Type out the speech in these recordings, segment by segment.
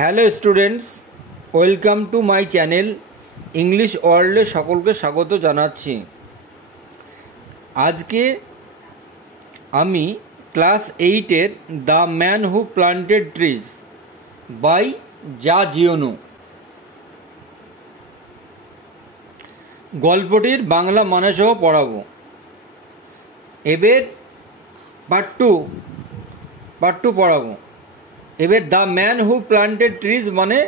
Hello students, welcome to my channel English ওয়ার্ল্ডে সকলকে স্বাগত জানাচ্ছি। আজকে আমি ক্লাস 8-এর the man who planted trees by Jean Giono গল্পটির বাংলা মানে সহ পড়াবো। এবার পার্ট টু পড়াবো। এবার the man who planted trees মানে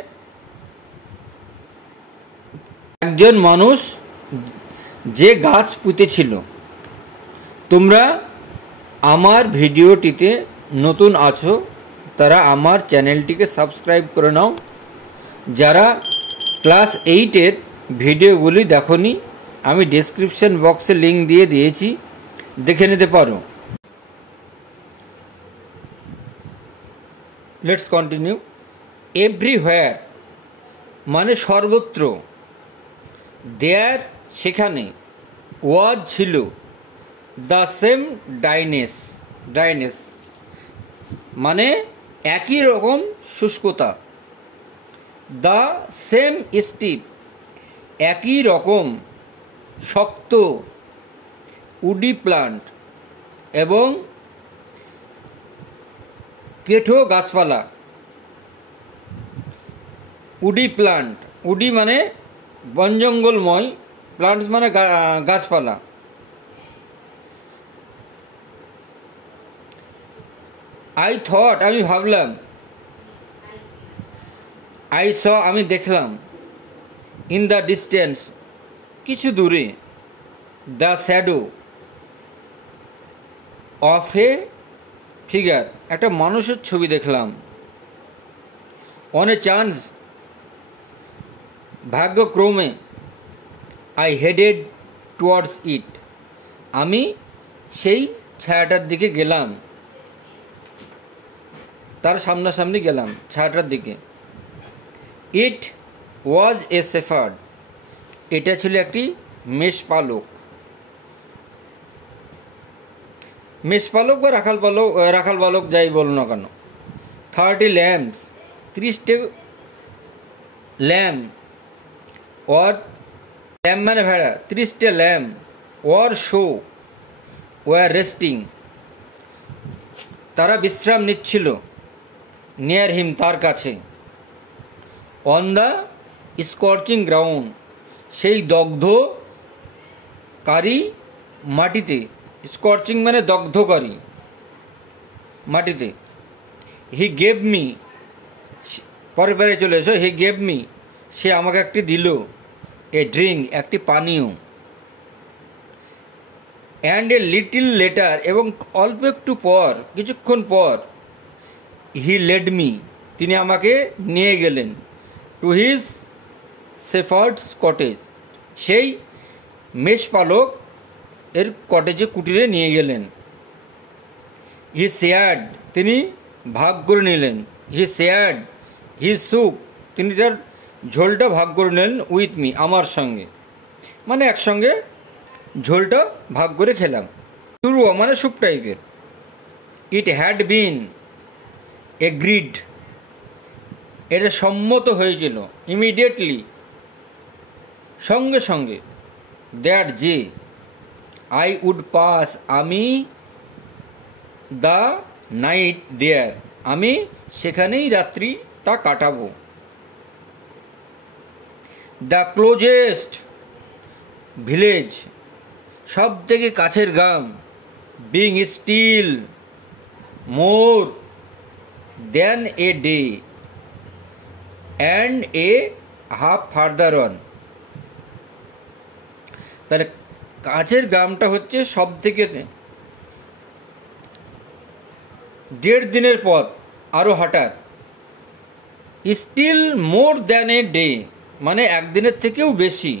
একজন মানুষ যে গাছ পুঁতেছিল। তোমরা আমার ভিডিওটিতে নতুন আছো তারা আমার চ্যানেলটিকে সাবস্ক্রাইব করে নাও। যারা ক্লাস 8-এর ভিডিওগুলি দেখোনি, আমি ডেসক্রিপশন বক্সে লিঙ্ক দিয়ে দিয়েছি, দেখে নিতে পারো। Let's continue. এভরিহোয়ার মানে সর্বত্র, দেয়ার সেখানে, ওয়াজ ছিল, দ্য সেম ড্রাইনেস মানে একই রকম শুষ্কতা, দ্য সেম স্টিপ একই রকম শক্ত, উডি প্লান্ট এবং কেঠো গাছপালা। উডি প্লান্ট, উডি মানে বন জঙ্গলময়, প্লান্টস মানে গাছপালা। আই থট আমি ভাবলাম, আই স আমি দেখলাম, ইন দ্য ডিস্টেন্স কিছু দূরে, the shadow of A figure একটা মানুষের ছবি দেখলাম। অন এ চান্স ভাগ্যক্রমে, আই হেডেড টুয়ার্ডস ইট আমি সেই ছায়াটার দিকে গেলাম, তার সামনাসামনি গেলাম ছায়াটার দিকে। ইট ওয়াজ এ শেফার্ড এটা ছিল একটি মেষপালক বা রাখাল বালক যাই বলো না কেন। 30 ল্যাম্পস 30টে ল্যাম্প, ওর ল্যাম্প মানে ভেড়া, 30টে ল্যাম্প ওর শো ওয়ার রেস্টিং তারা বিশ্রাম নিচ্ছিল, নিয়ার হিম তার কাছে, অন দ্য স্কর্চিং গ্রাউন্ড সেই দগ্ধকারী মাটিতে, স্কর্চিং মানে দগ্ধকারী মাটিতে। হি গেভ মি পরে চলে এসো। হি গেভ মি সে আমাকে একটি দিল, এ ড্রিঙ্ক একটি পানীয়, অ্যান্ড এ লিটিল লেটার এবং অল্প একটু পর, কিছুক্ষণ পর, হি লেড মি তিনি আমাকে নিয়ে গেলেন, টু হিজ শেফার্ডস কটেজ সেই মেষপালক এর কটেজে কুটিরে নিয়ে গেলেন। হি শেয়ার্ড তিনি ভাগ করে নিলেন, হি শেয়ার্ড হি স্যুপ তিনি তার ঝোলটা ভাগ করে নিলেন, উইথ মি আমার সঙ্গে মানে একসঙ্গে ঝোলটা ভাগ করে খেলাম। শুরু মানে স্যুপ টাইপের। ইট হ্যাড বিন এগ্রিড এটা সম্মত হয়েছিল, ইমিডিয়েটলি সঙ্গে সঙ্গে, দ্যাট যে, আই উড পাস আমি, দ্য নাইট দেয়ার আমি সেখানেই রাত্রিটা কাটাবো, দ্য ক্লোজেস্ট ভিলেজ সব থেকে কাছের গ্রাম, being still more than a day and a half farther on তাহলে কাছের গ্রামটা হচ্ছে সব থেকে 1.5 দিনের পথ আরো হাঁটার, still more than a day মানে একদিনের থেকেও বেশি,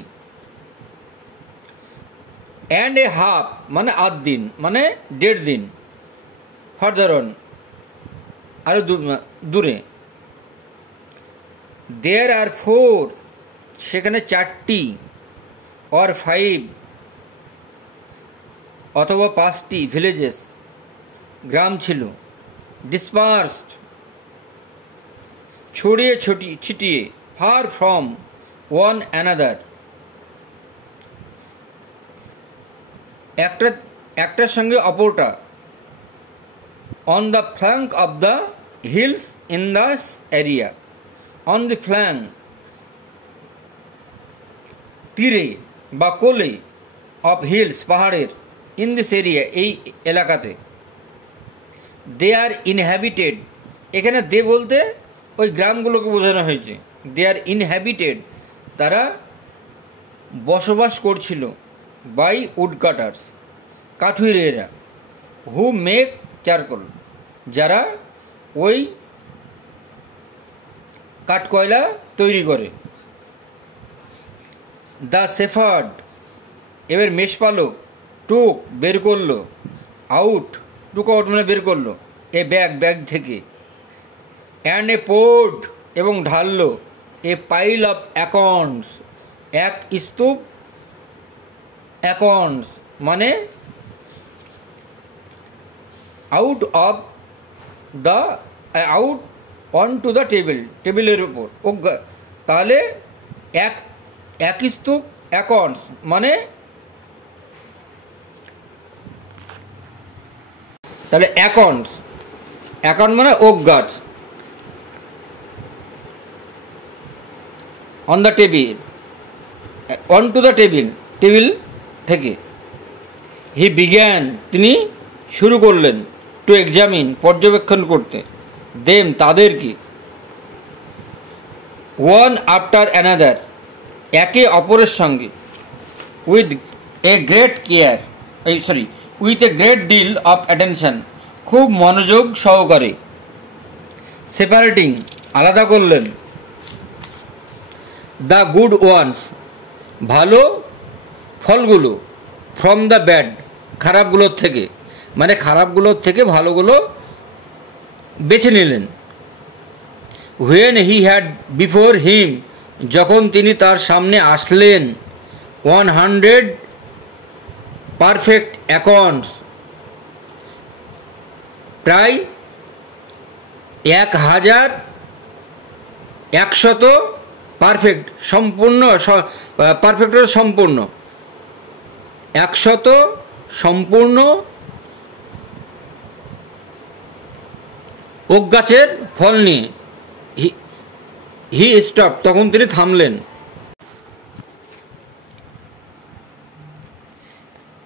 অ্যান্ড এ হাফ মানে আধ দিন মানে 1.5 দিন, ফার্দার অন আরো দূরে, দেয়ার আর 4 সেখানে 4টি, অর 5 অথবা 5টি ভিলেজেস গ্রাম ছিল, ডিসপার্সড ছড়িয়ে ছিটিয়ে, ফার ফ্রম ওয়ান অ্যানাদার, একটার সঙ্গে অপরটা, on the flank of the hills in the area, on the flank তীরে বা কোলে, অফ হিলস পাহাড়ের, ইন দিস এরিয়া এই এলাকাতে, দে আর ইনহ্যাবিটেড, এখানে দে বলতে ওই গ্রামগুলোকে বোঝানো হয়েছে, দে আর ইনহ্যাবিটেড তারা বসবাস করছিল, বাই উড কাটার্স কাঠুরেরা, হু মেক চারকোল যারা ওই কাঠকয়লা তৈরি করে। দ্য শেফার্ড এবার মেষপালক টুক বের করলো, আউট টুক আউট মানে বের করলো, এ ব্যাগ থেকে, অ্যান্ড এ পোর্ড এবং ঢাললো, এ পাইল অফ অ্যাকাউন্টস এক স্তূপ, অ্যাকাউন্টস মানে out of the out on to the টেবিলের উপর, তাহলে এক স্তূপ, অ্যাকাউন্টস মানে তাহলে অ্যাকাউন্ট মানে ওক গাছ, on the table, on to the table থেকে, হি বিজ্ঞান তিনি শুরু করলেন, টু এক্সামিন পর্যবেক্ষণ করতে, দেম তাদেরকে, ওয়ান আফটার অ্যানাদার একে অপরের সঙ্গে, with a great care with a great deal of attention খুব মনোযোগ সহকারে, সেপারেটিং আলাদা করলেন, দ্য গুড ওয়ান্স ভালো ফলগুলো, ফ্রম দ্য ব্যাড খারাপগুলোর থেকে, মানে খারাপগুলোর থেকে ভালোগুলো বেছে নিলেন। When he had before him যখন তিনি তার সামনে আসলেন, 100 পারফেক্ট অ্যাকাউন্টস প্রায় 1100 পারফেক্ট সম্পূর্ণ, পারফেক্ট সম্পূর্ণ, 100 সম্পূর্ণ ওক গাছের ফল নিয়ে, হি স্টপ তখন তিনি থামলেন,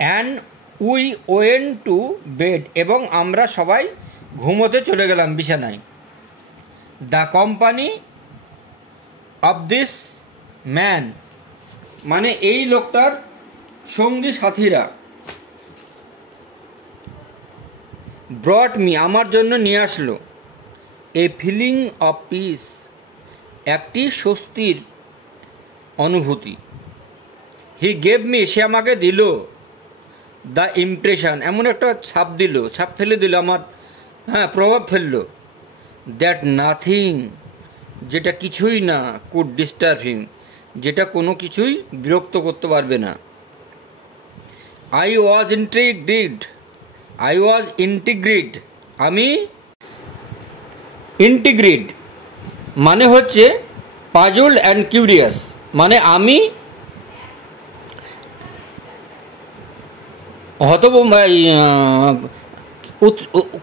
and we went to bed এবং আমরা সবাই ঘুমোতে চলে গেলাম বিছানায়। The company of this man মানে এই লোকটার সঙ্গী সাথীরা, ব্রট মি আমার জন্য নিয়ে আসলো, এ ফিলিং অফ পিস একটি স্বস্তির অনুভূতি, হি গেভ মি সে আমাকে দিল, দ্য ইমপ্রেশন এমন একটা ছাপ ফেলে দিল আমার, প্রভাব ফেললো, দ্যাট নাথিং যেটা কিছুই না, কুড ডিস্টার্ব হিম যেটা কোনো কিছুই বিরক্ত করতে পারবে না। আই ওয়াজ ইন্টিগ্রিড আমি ইন্টিগ্রিড মানে হচ্ছে পাজলড অ্যান্ড কিউরিয়াস, মানে আমি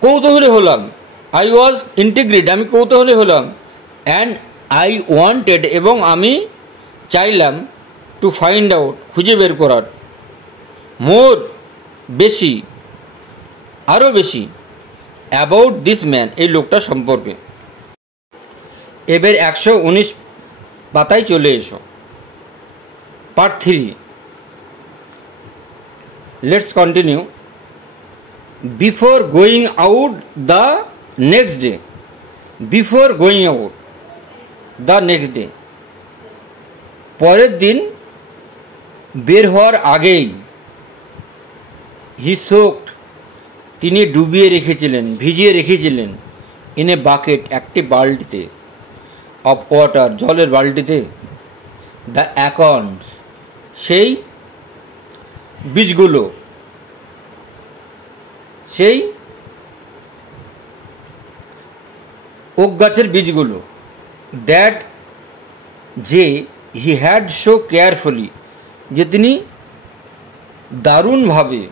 কৌতূহলী হলাম, আই ওয়াজ ইন্টিগ্রিড আমি কৌতূহলী হলাম, অ্যান্ড আই ওয়ান্টেড এবং আমি চাইলাম, টু ফাইন্ড আউট খুঁজে বের করার, মোর বেশি আরও বেশি, অ্যাবাউট দিস ম্যান এই লোকটা সম্পর্কে। এবার 119 পাতায় চলে এসো, part 3। Let's continue. Before going out the next day, before going out the next day পরের দিন বের হওয়ার আগেই, হি সোকড তিনি ডুবিয়ে রেখেছিলেন, ভিজিয়ে রেখেছিলেন, ইন এ বাকেট একটি বালতিতে, অফ ওয়াটার জলের বালতিতে, দ্য অ্যাকাউন্টস সেই বীজগুলো, সেই ওক গাছের বীজগুলো, দ্যাট যে হি হ্যাড সো কেয়ারফুলি, যে তিনি দারুণভাবে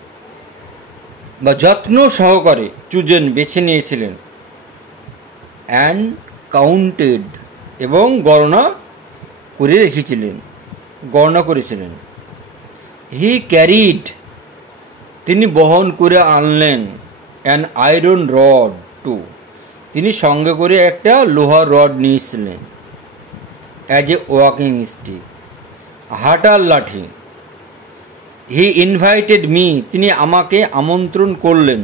বা যত্ন সহকারে চুজেন বেছে নিয়েছিলেন, অ্যান্ড কাউন্টেড এবং গণনা করেছিলেন। হি ক্যারিড তিনি বহন করে আনলেন, অ্যান আয়রন রড টু তিনি সঙ্গে করে একটা লোহার রড নিয়েছিলেন, অ্যাজ এ ওয়াকিং স্টিক হাঁটার লাঠি। হি ইনভাইটেড মি তিনি আমাকে আমন্ত্রণ করলেন,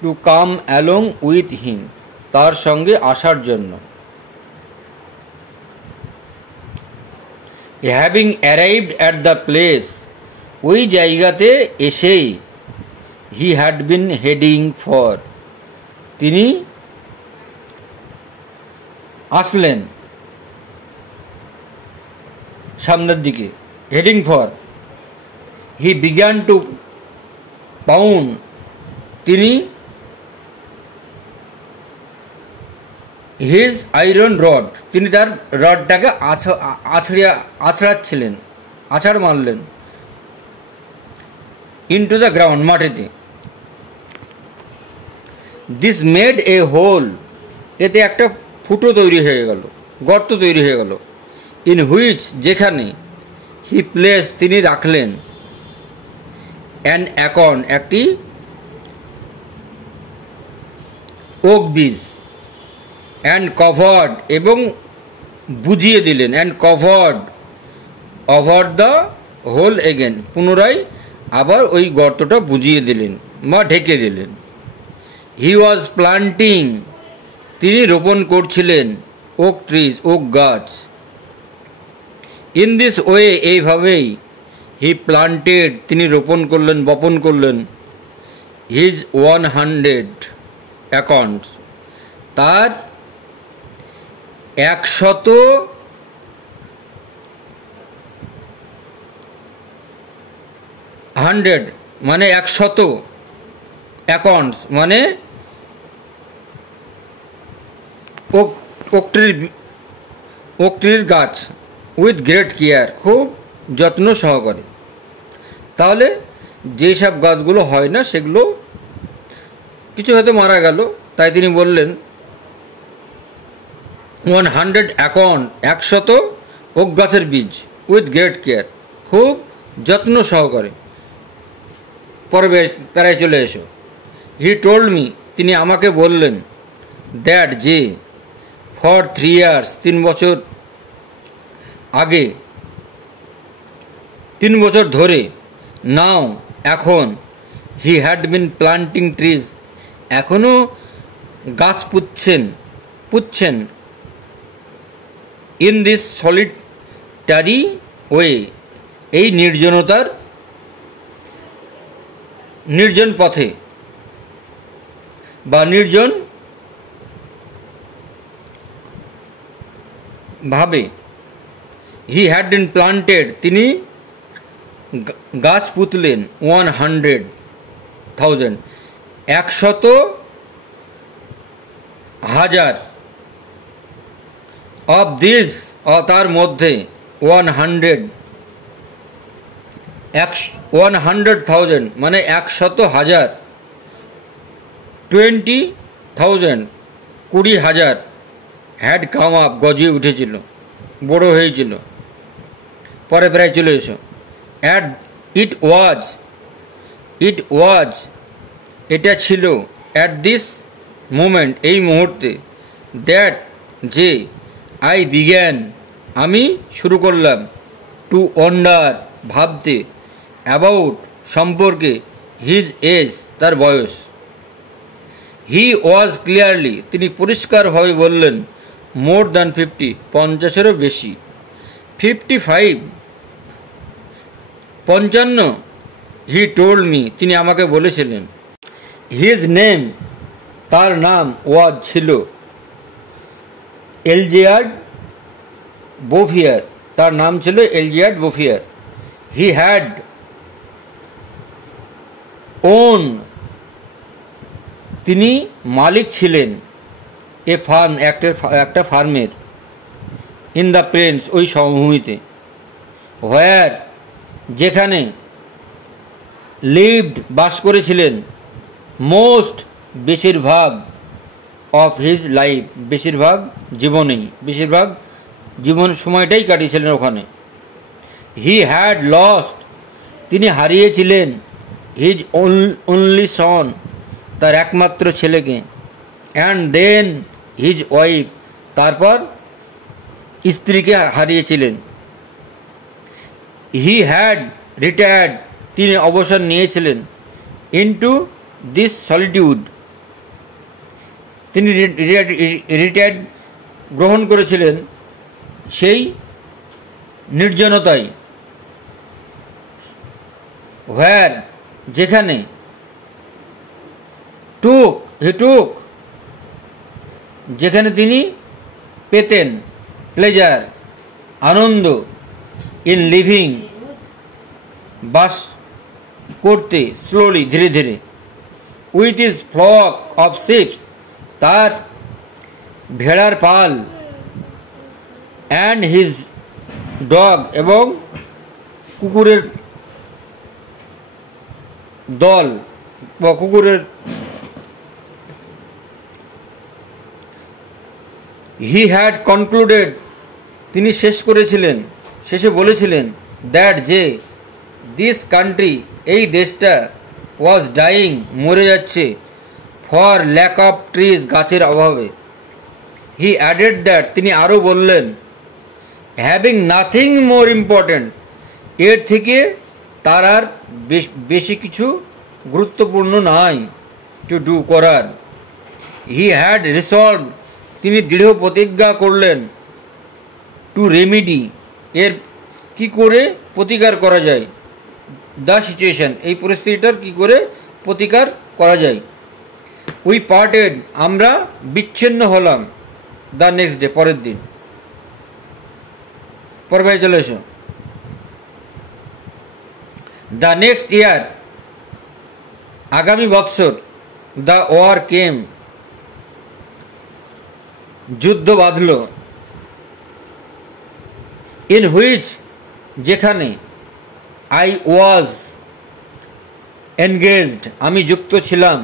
to come along with him তার সঙ্গে আসার জন্য। Having arrived at the place ওই জায়গাতে এসেই, he had been heading for তিনি আসলেন সামনের দিকে, heading for. He began to pound তিনি হিজ আয়রন রড তিনি তার রডটাকে আছড়াচ্ছিলেন, আছাড় মারলেন, ইনটু দ্য গ্রাউন্ড মাটিতে। দিস মেড এ হোল এতে একটা ফুটো তৈরি হয়ে গেল, গর্ত তৈরি হয়ে গেল। ইন হুইচ যেখানে, হি প্লেস তিনি রাখলেন, অ্যান অ্যাকর্ন একটি ওক বীজ, অ্যান্ড কভার্ড এবং বুঝিয়ে দিলেন, and covered over the hole again পুনরায় আবার ওই গর্তটা বুঝিয়ে দিলেন বা ঢেকে দিলেন। হি ওয়াজ প্লান্টিং তিনি রোপণ করছিলেন, ওক ট্রিজ ওক গাছ। ইন দিস ওয়ে এইভাবেই, হি প্লান্টেড তিনি রোপণ করলেন বপন করলেন, হিজ 100 অ্যাকাউন্টস তার 100 মানে 100 অ্যাকাউন্টস মানে ওক ট্রির গাছ, উইথ গ্রেট কেয়ার খুব যত্ন সহকারে। তাহলে যেই সব গাছগুলো হয় না সেগুলো কিছু হয়তো মারা গেল, তাই তিনি বললেন 100 অ্যাকাউন্ট 100 ওক গাছের বীজ, উইথ গ্রেট কেয়ার খুব যত্ন সহকারে। পরে প্যারায় চলে এসো। হি টোল্ড মি তিনি আমাকে বললেন, দ্যাট যে ফর 3 years 3 বছর আগে 3 বছর ধরে, নাও এখন, হি হ্যাড বিন প্লান্টিং ট্রিজ এখনও গাছ পুঁতছেন, ইন দিস সলিটারি ওয়ে এই নির্জন পথে বা নির্জন ভাবে। হি হ্যাড বিন প্লান্টেড তিনি গাছ পুঁতলেন, 100,000 100,000 অফ দিস তার মধ্যে 100,000 মানে 100,000 20,000 20,000 হ্যাড কাম আপ গজিয়ে উঠেছিল, বড় হয়েছিল। পরে প্রায় চলে এসো। অ্যাট ইট ওয়াজ এটা ছিল, অ্যাট দিস মোমেন্ট এই মুহূর্তে, দ্যাট যে আই বিগ্যান আমি শুরু করলাম, টু ওয়ান্ডার ভাবতে, অ্যাবাউট সম্পর্কে, হিজ এজ তার বয়স। হি ওয়াজ ক্লিয়ারলি তিনি পরিষ্কারভাবে বললেন, মোর দ্যান 50 50-এরও বেশি। 55 55 হি টোল্ড মি তিনি আমাকে বলেছিলেন। হিজ নেম তার নাম, ওয়াজ ছিল, এলজিয়ার্ড বোফিয়ার তার নাম ছিল এলজিয়ার্ড বোফিয়ার। হি হ্যাড ওন তিনি মালিক ছিলেন, এ ফার্ম একটা ফার্মের, ইন দ্য প্লেন্স, ওই সমভূমিতে, হোয়ার, যেখানে, লিভড, বাস করেছিলেন, মোস্ট, বেশিরভাগ, অফ হিজ লাইফ, বেশিরভাগ জীবনেই, বেশিরভাগ জীবন সময়টাই কাটিয়েছিলেন ওখানে। হি হ্যাড লস্ট, তিনি হারিয়েছিলেন, হিজ অনলি সন, তার একমাত্র ছেলেকে, অ্যান্ড দেন হিজ ওয়াইফ, তারপর স্ত্রীকে হারিয়েছিলেন। হি হ্যাড রিটায়ার্ড, তিনি অবসর নিয়েছিলেন, ইনটু দিস সলিটিউড, তিনি রিটায়ার্ড গ্রহণ করেছিলেন সেই নির্জনতায়, হোয়ার, যেখানে, টুক, হি টুক, যেখানে তিনি পেতেন, প্লেজার, আনন্দ, ইন লিভিং, বাস করতে, স্লোলি, ধীরে ধীরে, with his flock of sheeps, তার ভেড়ার পাল, অ্যান্ড হিজ ডগ, এবং কুকুরের দল বা কুকুরের। হি হ্যাড কনক্লুডেড, তিনি শেষে বলেছিলেন, দ্যাট, যে, দিস কান্ট্রি, এই দেশটা, ওয়াজ ডাইং, মরে যাচ্ছে, ফর ল্যাক অফ ট্রিজ, গাছের অভাবে। হি অ্যাডেড দ্যাট, তিনি আরও বললেন, হ্যাভিং নাথিং মোর ইম্পর্ট্যান্ট, এর থেকে তার আর বেশি কিছু গুরুত্বপূর্ণ নাই, টু ডু, করার। হি হ্যাড রিসলভ, তিনি দৃঢ় প্রতিজ্ঞা করলেন, টু রেমিডি, এর কি করে প্রতিকার করা যায়, দ্য সিচুয়েশন, এই পরিস্থিতিটার কি করে প্রতিকার করা যায়। উই পার্টেড, আমরা বিচ্ছিন্ন হলাম, দ্য নেক্সট ডে, পরের দিন। পরে চলে এসো। দ্য নেক্সট ইয়ার, আগামী বৎসর, দ্য ওয়ার কেম, যুদ্ধ বাঁধল, ইন হুইচ, যেখানে, আই ওয়াজ এনগেজড, আমি যুক্ত ছিলাম,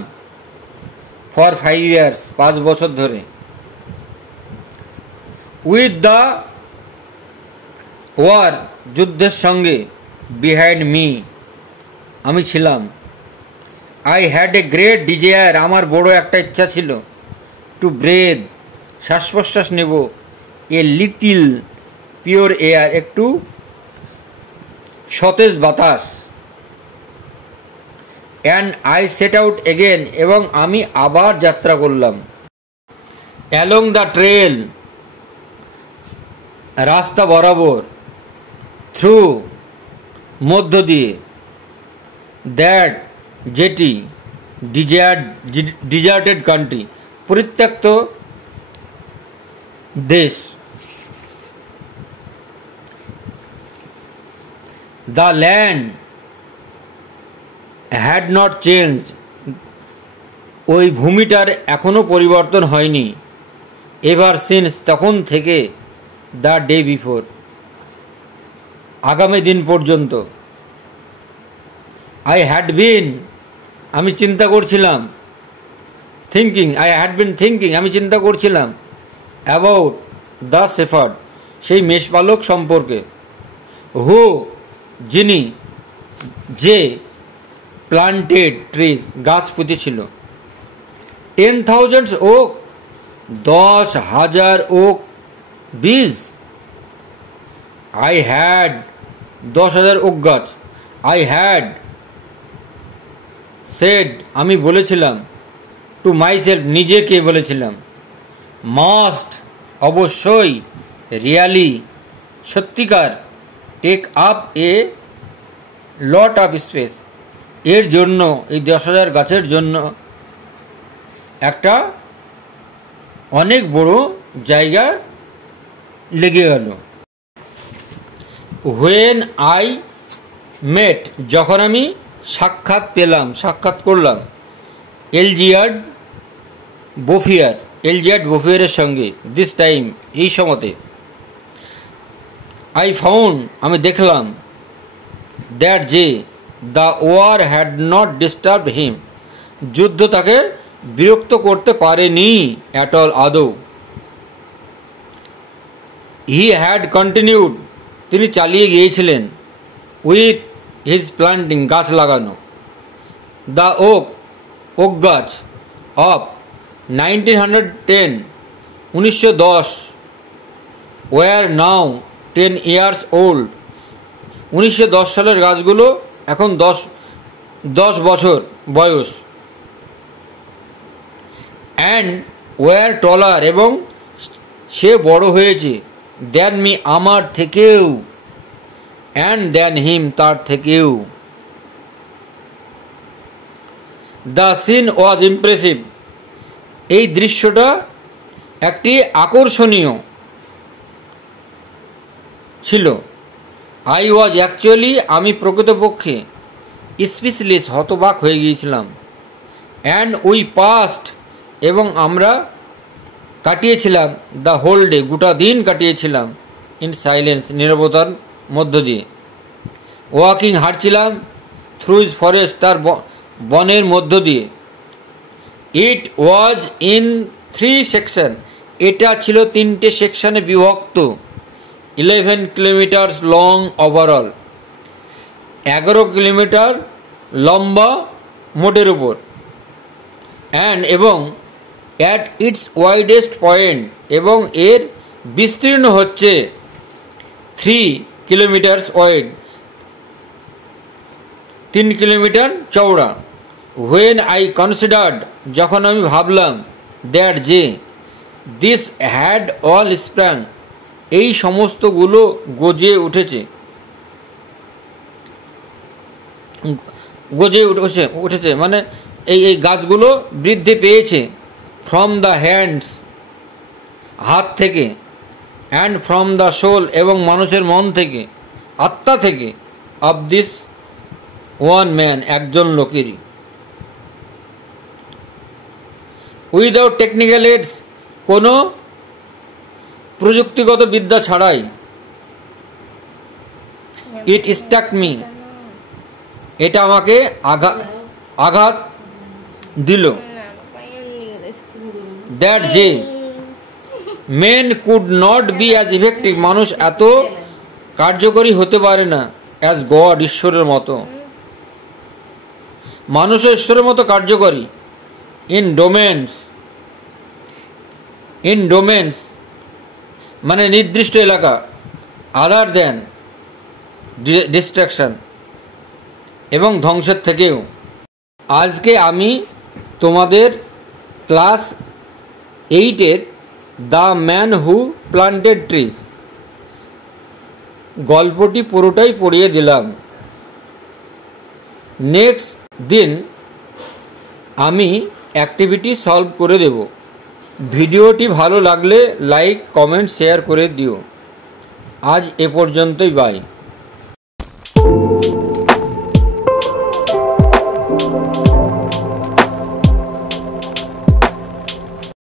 ফর 5 years, 5 বছর ধরে, উইথ দ্য ওয়ার, যুদ্ধের সঙ্গে, বিহাইন্ড মি, আমি ছিলাম। I had a great desire, আমার বড় একটা ইচ্ছা ছিল, টু ব্রেথ, শ্বাস প্রশ্বাস নেব, এ লিটিল পিওর এয়ার, একটু সতেজ বাতাস, and I set out again, এবং আমি আবার যাত্রা করলাম, অ্যালং দ্য ট্রেল, রাস্তা বরাবর, থ্রু, মধ্য দিয়ে, দ্যাট, যেটি, ডিজার্টেড কান্ট্রি, পরিত্যক্ত দেশ, the land had not changed, ওই ভূমিটার এখনো পরিবর্তন হয়নি, এভার সিন্স, তখন থেকে, দ্য ডে বিফোর, আগামী দিন পর্যন্ত। আই হ্যাড বিন, আমি চিন্তা করছিলাম, thinking, I had been thinking, আমি চিন্তা করছিলাম, অ্যাবাউট দ্য শেফার্ড, সেই মেষপালক সম্পর্কে, হু, যিনি, যে, প্লান্টেড ট্রিজ, গাছ পুঁতেছিল, 10,000 ওক, 10,000 ওক বীজ, আই হ্যাড, 10,000 ওক গাছ, আই হ্যাড সেড, আমি বলেছিলাম, টু মাই সেলফ, নিজেকে বলেছিলাম, মাস্ট, অবশ্যই, রিয়ালি, সত্যিকার, take up a lot of space, এর জন্য, এই 10,000 গাছের জন্য একটা অনেক বড় জায়গা লেগে গেল। হোয়েন আই মেট, যখন আমি সাক্ষাৎ করলাম, এলজিয়ার্ড বোফিয়ারের সঙ্গে, দিস টাইম, এই সময়তে, আই ফাউন্ড, আমি দেখলাম, দ্যাট যে the war had not disturb হিম, যুদ্ধ তাকে বিরক্ত করতে পারেনি অ্যাট অল, আদৌ। হি হ্যাড কন্টিনিউড, তিনি চালিয়ে গিয়েছিলেন, উইথ হিজ প্লান্টিং, গাছ লাগানো। দ্য ওক গাছ of 1910, 1910 were now 10 years old, 1910 সালের গাছগুলো এখন 10 বছর বয়স। অ্যান্ড ওয়ার টলার, এবং সে বড় হয়েছে, দ্যান মি, আমার থেকেও, অ্যান্ড দ্যান হিম, তার থেকেও। দ্য সিন ওয়াজ ইমপ্রেসিভ, এই দৃশ্যটা একটি আকর্ষণীয় ছিল। আই ওয়াজ অ্যাকচুয়ালি, আমি প্রকৃতপক্ষে স্পিচলেস, হতবাক হয়ে গিয়েছিলাম। অ্যান্ড উই পাস্ট, এবং আমরা কাটিয়েছিলাম, দ্য হোল ডে, গোটা দিন কাটিয়েছিলাম, ইন সাইলেন্স, নীরবতার মধ্য দিয়ে। ওয়াকিং, হাঁটছিলাম, থ্রু ইজ ফরেস্ট, তার বনের মধ্য দিয়ে। ইট ওয়াজ ইন 3 সেকশন, এটা ছিল 3টে সেকশনে বিভক্ত। 11 কিলোমিটার লং ওভারঅল, 11 কিলোমিটার লম্বা মোটের উপর। অ্যান্ড, এবং অ্যাট ইটস ওয়াইডেস্ট পয়েন্ট, এবং এর বিস্তীর্ণ হচ্ছে 3 কিলোমিটার ওয়াইড, 3 কিলোমিটার চওড়া। হোয়েন আই কনসিডার্ড, যখন আমি ভাবলাম, দ্যাট যে দিস হ্যাড অল স্প্রাং, এই সমস্তগুলো গজে উঠেছে, মানে এই গাছগুলো বৃদ্ধি পেয়েছে। ফ্রম দ্য হ্যান্ডস, হাত থেকে, অ্যান্ড ফ্রম দ্য সোল, এবং মানুষের মন থেকে, আত্মা থেকে, অফ দিস ওয়ান ম্যান, একজন লোকেরই। উইদাউট টেকনিক্যাল এডস, কোনো প্রযুক্তিগত বিদ্যা ছাড়াই। ইট স্টাক মি, এটা আমাকে আঘাত দিল। দ্যাট যে men could not be as effective, মানুষ এত কার্যকরী হতে পারে না, অ্যাজ গড, ঈশ্বরের মতো। মানুষও ঈশ্বরের মতো কার্যকরী। ইন ডোমেন্স মানে নির্দিষ্ট এলাকা, আদার দেন ডিস্ট্রাকশন, এবং ধ্বংসের থেকেও। আজকে আমি তোমাদের ক্লাস 8-এর the man who planted trees গল্পটি পুরোটাই পড়িয়ে দিলাম। নেক্সট দিন আমি অ্যাক্টিভিটি সলভ করে দেব। ভিডিওটি ভালো লাগলে লাইক, কমেন্ট, শেয়ার করে দিও। আজ এ পর্যন্তই, বাই।